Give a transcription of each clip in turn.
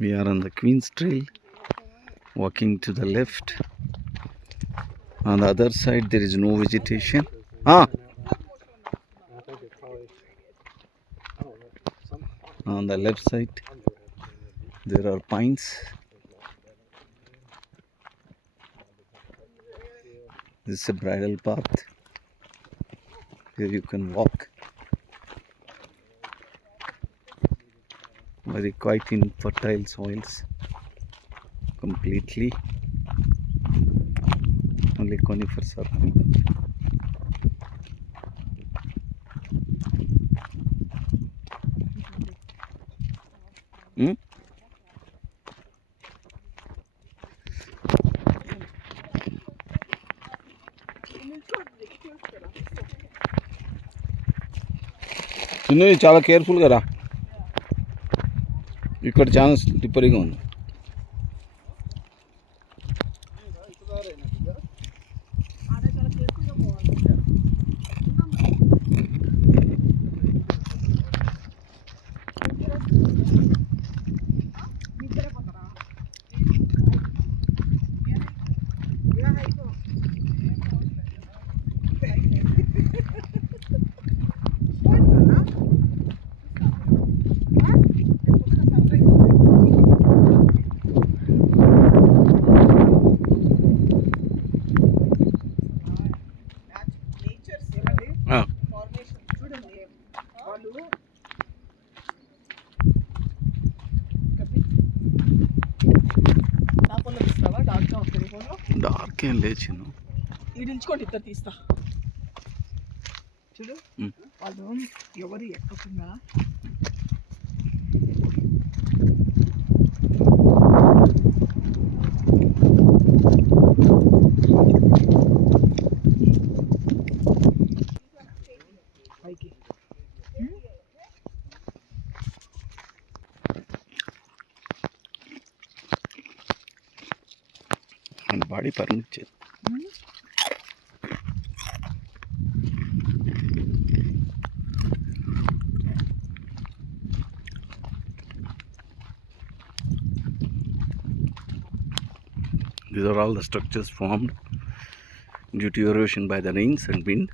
We are on the Queen's Trail, walking to the left. On the other side, there is no vegetation. On the left side, there are pines. This is a bridle path. Here you can walk. Very quite infertile soils. Completely. Only conifers are coming. Sunil చాలా కేర్ఫుల్గా రా. ఇక్కడ చాలా స్లిప్పరీగా ఉంది. డార్క్ ఏం లేచిను ఈడిల్చుకోండి, ఇద్దరు తీస్తా చూడు. వాళ్ళు ఎవరు ఎక్కకుండా పైకి బాడీ పర్మిట్ చేసి These are all the structures formed due to erosion by the rains and wind.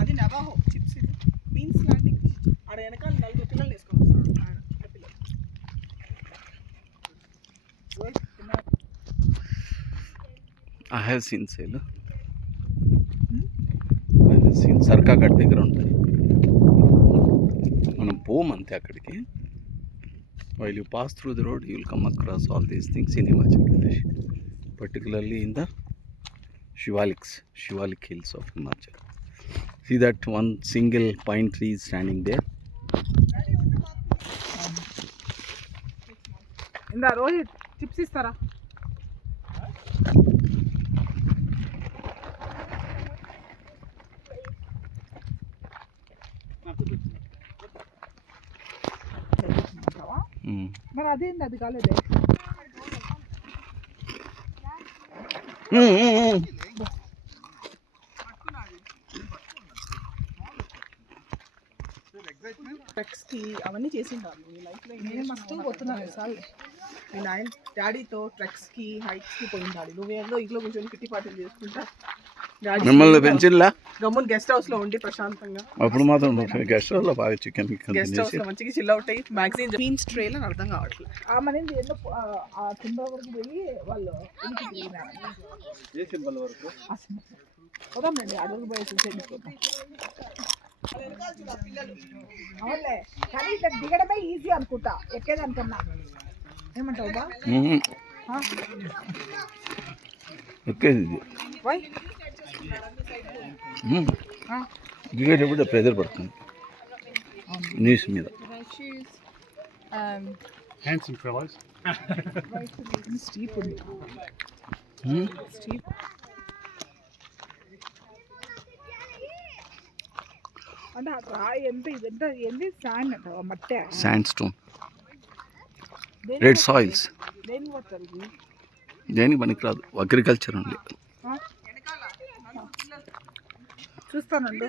అది నవాహో చిప్స్. ఇది మీన్స్ ల్యాండింగ్ ఆడ వెనకాల 40 పిల్లలు వేసుకొని వస్తాడు ఆయన, చిన్నపిల్లలు. I have seen sail. I have seen సర్కాఘాట్ దగ్గర ఉంటాయి. మనం పోమంతే అక్కడికి. While you pass through the road, you will come across all these things in Himachal Pradesh, particularly in the Shivalik hills of Himachal. See that one single pine tree is standing there. ఇందా రోహిత్ చిప్స్ ఇస్తారా? మరి అదేంది అది కాలేదే? ట్రెక్స్ కి అవన్నీ చేసిండాలి మీ లైఫ్ లో. నేను మస్తు పోతున్నాను సార్. మీ నాయన డాడీతో ట్రెక్స్ కి హైట్స్ కి పోయిండాలి. నువ్వేందో ఇంట్లో కూర్చొని కిట్టి పాటలు చేసుకుంటా మిమ్మల్ని పెంచిల్లా గమ్మున గెస్ట్ హౌస్ లో ఉండి ప్రశాంతంగా. అప్పుడు మాత్రం గెస్ట్ హౌస్ లో బాగా చికెన్ గెస్ట్ హౌస్ లో మంచిగా చిల్ అవుట్ అయ్యి మ్యాగజైన్ క్వీన్స్ ట్రైల్ అని అర్థం కావట్లేదు. ఆమెనేది ఏదో ఆ కింద వరకు పోయి వాళ్ళు పోదాండి అడుగు పోయి చూసేది. అవునులే కానీ ఇక్కడ దిగడమే ఈజీ అనుకుంటా, ఎక్కేదానికన్నా. ఏమంటావు బా? ఎక్కేది వై దిగేటప్పుడు ప్రెజర్ పడుతుంది నీస్ మీద. Handsome fellows. స్టీప్ ఉంది. స్టీప్ అంటే ఆ రాయి ఎంత ఇదంతా ఏంది శాండ్ అంటావా మట్టే శాండ్ స్టోన్, రెడ్ సాయిల్స్. దేనికి పోతారు ఇది? దేనికి పనికిరాదు, అగ్రికల్చర్ ఉంది. చూస్తానండి.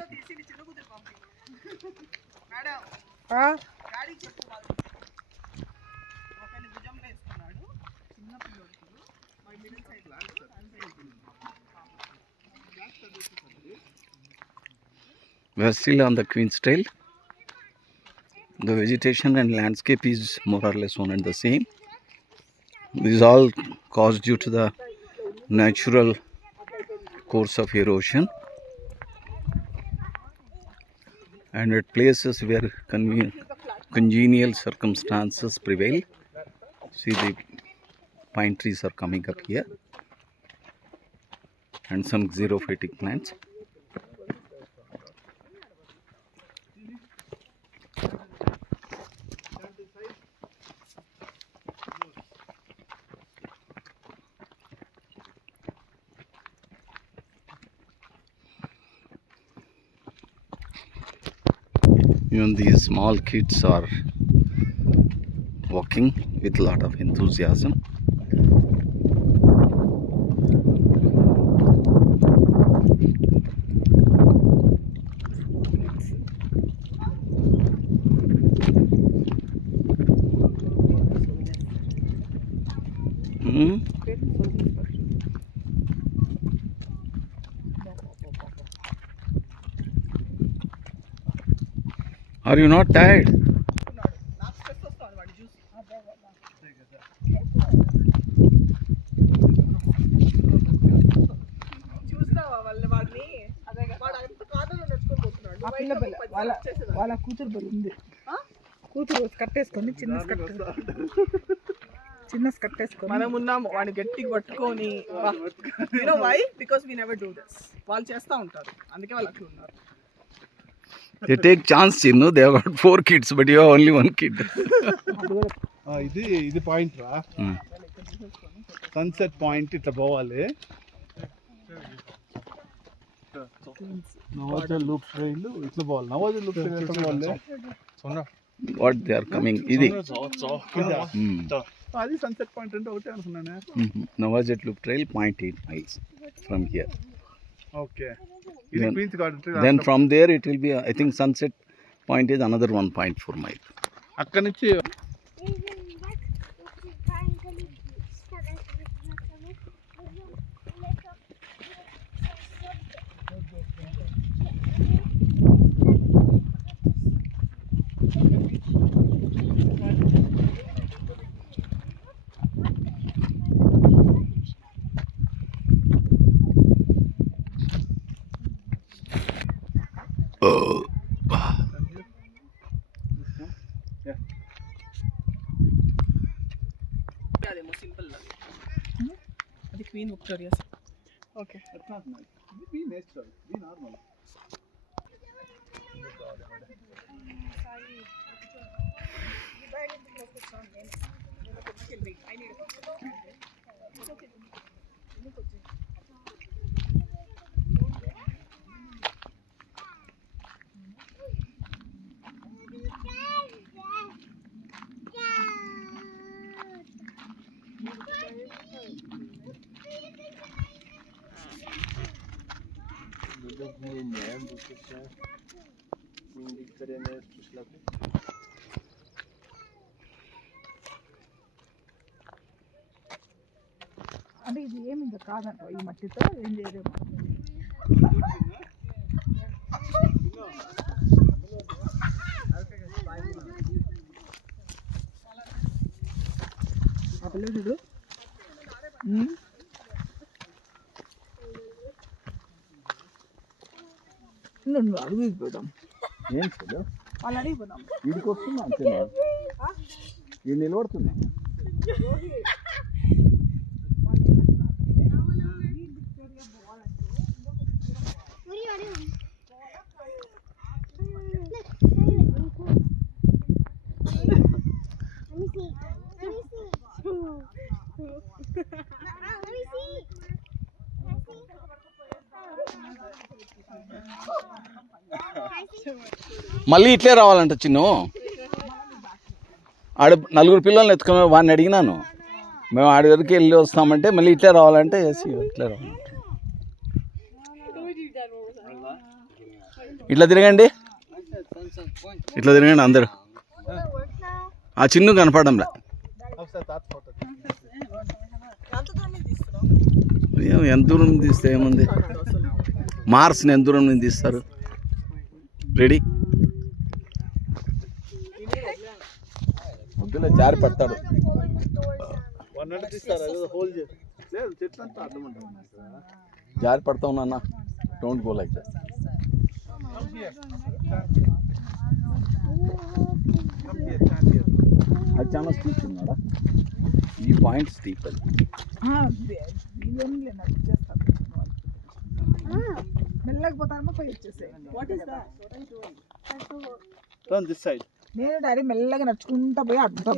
We are still on the Queen's Trail. The vegetation and landscape is more or less one and the same. This is all caused due to the natural course of erosion, and at places where congenial circumstances prevail. See, the pine trees are coming up here and some xerophytic plants. Even these small kids are walking with a lot of enthusiasm. Are you not tired? నాకు స్ట్రెస్ వస్తాను వాడి చూసి. చూసినావా వాళ్ళని? వాడిని వాడు అంత కార్నర్లో నడుచుకొని పోతున్నాడు. వాళ్ళ కూతురు బలి ఉంది. కూతురు కట్టేసుకొని చిన్న స్కర్ట్ వేసుకొని మనం ఉన్నాము. వాడిని గట్టిగా పట్టుకొని, you know why? Because we never do this. వాళ్ళు చేస్తూ ఉంటారు, అందుకే వాళ్ళు అట్లా ఉన్నారు. They take chance, you know. They have got 4 kids, but you have only 1 kid. ఇది పాయింట్ రా, సన్సెట్ పాయింట్. ఇట్లా పోవాలి, నవాజల్ లూప్ ట్రైల్ ఇట్లా పోవాలి. నవాజల్ లూప్ ట్రైల్ ఎట్లా పోవాలి? What they are coming? ఇది అది సన్సెట్ పాయింట్ అంటే ఒకటే అనుకున్నానే. Navajat Loop Trail 0.8 miles from here. Okay. Then from there it will be, I think Sunset Point is another 1.4 miles. అక్కడ నుంచి అదేమో సింపుల్. అది క్వీన్ విక్టోరియా. ఓకే, అంటే ఇది ఏమి ఇంకా కాదంట, ఈ మట్టితో ఏం చేయలేము. ఆ పిల్లడు నువ్వు అడిగిపోదాం. ఏం సార్ వాళ్ళు అడిగిపోదాం. వీడికి వస్తున్నా అంతే, వీడు నిలబడుతున్నా. మళ్ళీ ఇట్లే రావాలంట చిన్ను. ఆడ 4 పిల్లల్ని ఎత్తుకుని వాడిని అడిగినాను, మేము ఆడి వరకు వెళ్ళి వస్తామంటే మళ్ళీ ఇట్లే రావాలంటే ఇట్లే రావాలంట. ఇట్లా తిరగండి, ఇట్లా తిరగండి అందరు. ఆ చిన్ను కనపడంలే. ఎంత దూరం నుంచి తీస్తే ఏముంది, మార్స్ని ఎంత దూరం నుంచి తీస్తారు. రెడీ, వద్దులే జారి పడతాడు. జారి పడతావు నాన్న, డోంట్ గో లైక్ దట్. అది చాలా స్టీప్ ఉన్నాడా, ఈ పాయింట్ స్టీప్ అది. మెల్లకపోతారమ్మా పోయి వచ్చేసాయి. నేను డాడీ మెల్లగా నడుచుకుంటా పోయి అడ్డుతాం.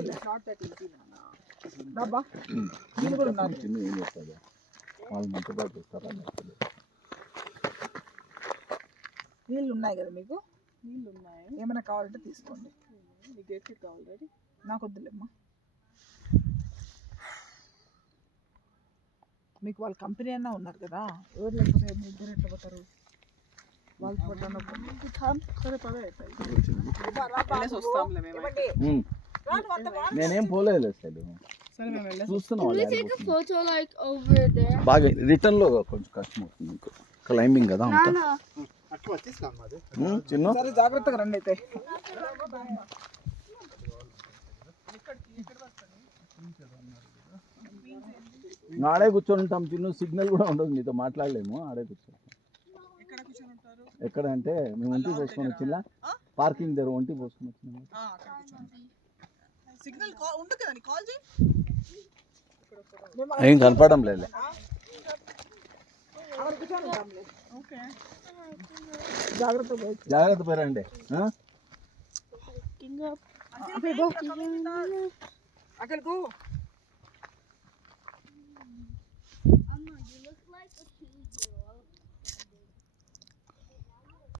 నీళ్ళు ఉన్నాయి కదా మీకు, నీళ్ళు ఉన్నాయి, ఏమైనా కావాలంటే తీసుకోండి. నాకు వద్దులేమ్మా. మీకు వాళ్ళ కంపెనీ అన్నా ఉన్నారు కదా, ఎవరు లేకపోతే మీ ఇద్దరు ఎట్లా పోతారు? వాళ్ళు సరే పదే నేనేం పోలేదు చూస్తున్నా. there. బాగా రిటర్న్ లో కొంచెం కష్టం అవుతుంది మీకు, క్లైంబింగ్ కదా అంతా. చిన్న సరే జాగ్రత్తగా రండి అయితే. ఆడే కూర్చొని ఉంటాం చిన్న, సిగ్నల్ కూడా ఉండదు, మీతో మాట్లాడలేము. ఆడే కూర్చొని ఎక్కడ అంటే మేము ఒంటి పోసుకొని వచ్చిందా, పార్కింగ్ దగ్గర ఒంటి పోసుకొని వచ్చిన. ఏం కనపడడం లేదు. జాగ్రత్త పోరండి. అక్కడికి